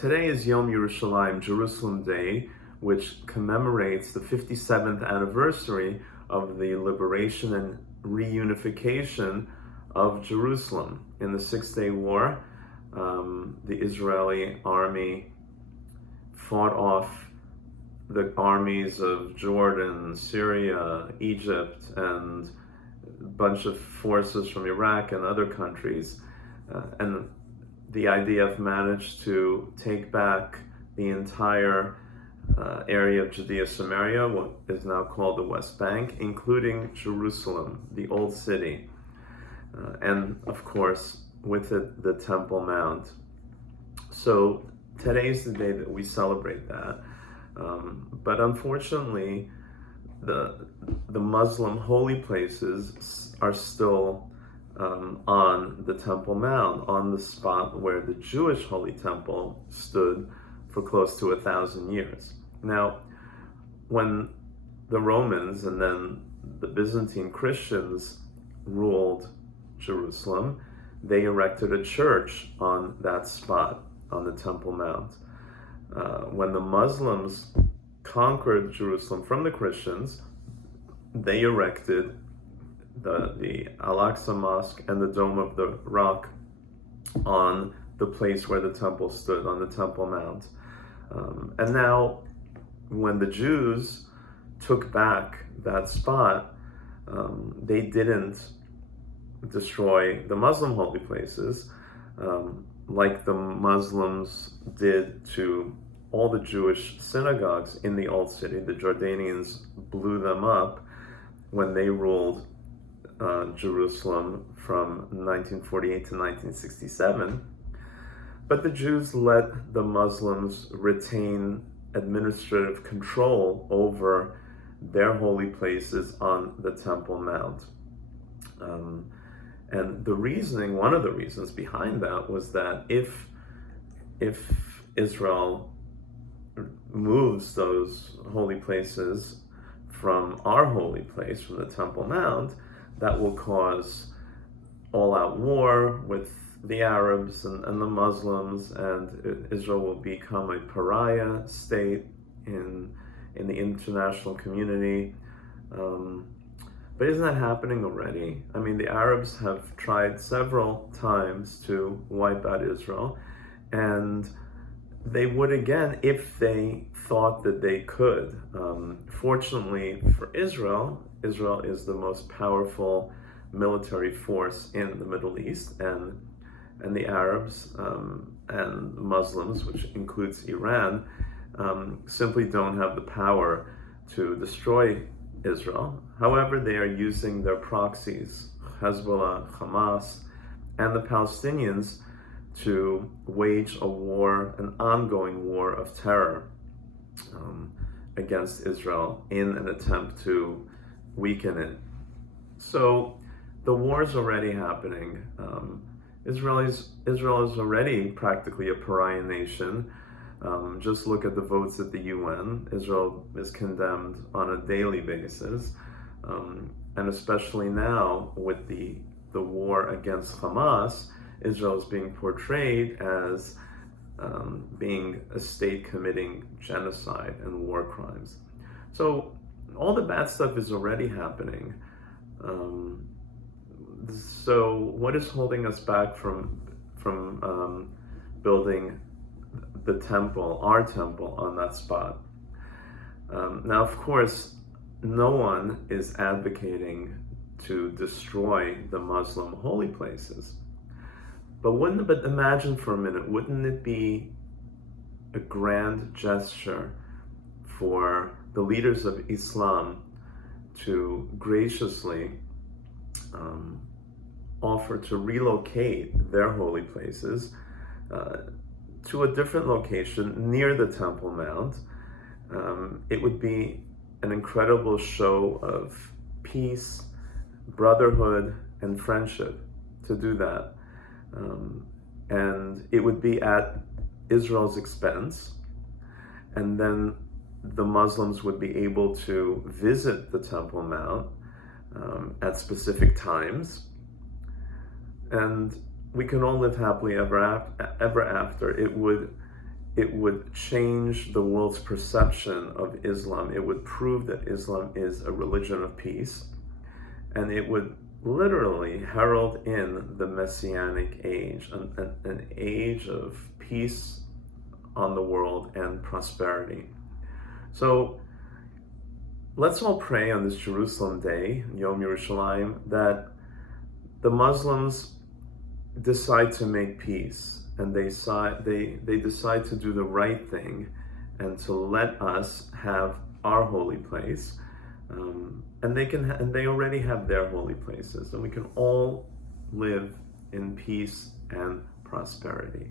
Today is Yom Yerushalayim, Jerusalem Day, which commemorates the 57th anniversary of the liberation and reunification of Jerusalem. In the Six-Day War, the Israeli army fought off the armies of Jordan, Syria, Egypt, and a bunch of forces from Iraq and other countries. And the IDF managed to take back the entire area of Judea Samaria, what is now called the West Bank, including Jerusalem, the old city, and of course with it the Temple Mount. So today's the day that we celebrate that. But unfortunately, the Muslim holy places are still on the Temple Mount, on the spot where the Jewish Holy Temple stood for close to 1,000 years. Now, when the Romans and then the Byzantine Christians ruled Jerusalem, they erected a church on that spot, on the Temple Mount. When the Muslims conquered Jerusalem from the Christians, they erected the Al-Aqsa Mosque and the Dome of the Rock on the place where the temple stood, on the Temple Mount. And now, when the Jews took back that spot, they didn't destroy the Muslim holy places like the Muslims did to all the Jewish synagogues in the Old City. The Jordanians blew them up when they ruled Jerusalem from 1948 to 1967. But the Jews let the Muslims retain administrative control over their holy places on the Temple Mount. And the reasoning, one of the reasons behind that was that if Israel moves those holy places from our holy place, from the Temple Mount, that will cause all-out war with the Arabs and the Muslims, and Israel will become a pariah state in the international community. But isn't that happening already? I mean, the Arabs have tried several times to wipe out Israel, and they would again if they thought that they could. Fortunately for Israel, Israel is the most powerful military force in the Middle East, and the Arabs and Muslims, which includes Iran, simply don't have the power to destroy Israel. However, they are using their proxies, Hezbollah, Hamas, and the Palestinians, to wage a war, an ongoing war of terror against Israel in an attempt to weaken it. So the war is already happening. Israel is already practically a pariah nation. Just look at the votes at the UN. Israel is condemned on a daily basis, and especially now with the war against Hamas, Israel is being portrayed as being a state committing genocide and war crimes. So all the bad stuff is already happening. So what is holding us back from building the temple, our temple, on that spot? Now, of course, no one is advocating to destroy the Muslim holy places. But imagine for a minute, wouldn't it be a grand gesture for the leaders of Islam to graciously offer to relocate their holy places to a different location near the Temple Mount? It would be an incredible show of peace, brotherhood, and friendship to do that. And it would be at Israel's expense, and then the Muslims would be able to visit the Temple Mount at specific times, and we can all live happily ever after. It would it would change the world's perception of Islam. It would prove that Islam is a religion of peace, and it would literally herald in the Messianic age, an age of peace on the world and prosperity. So let's all pray on this Jerusalem day, Yom Yerushalayim, that the Muslims decide to make peace, and they decide to do the right thing and to let us have our holy place, and they already have their holy places, and we can all live in peace and prosperity.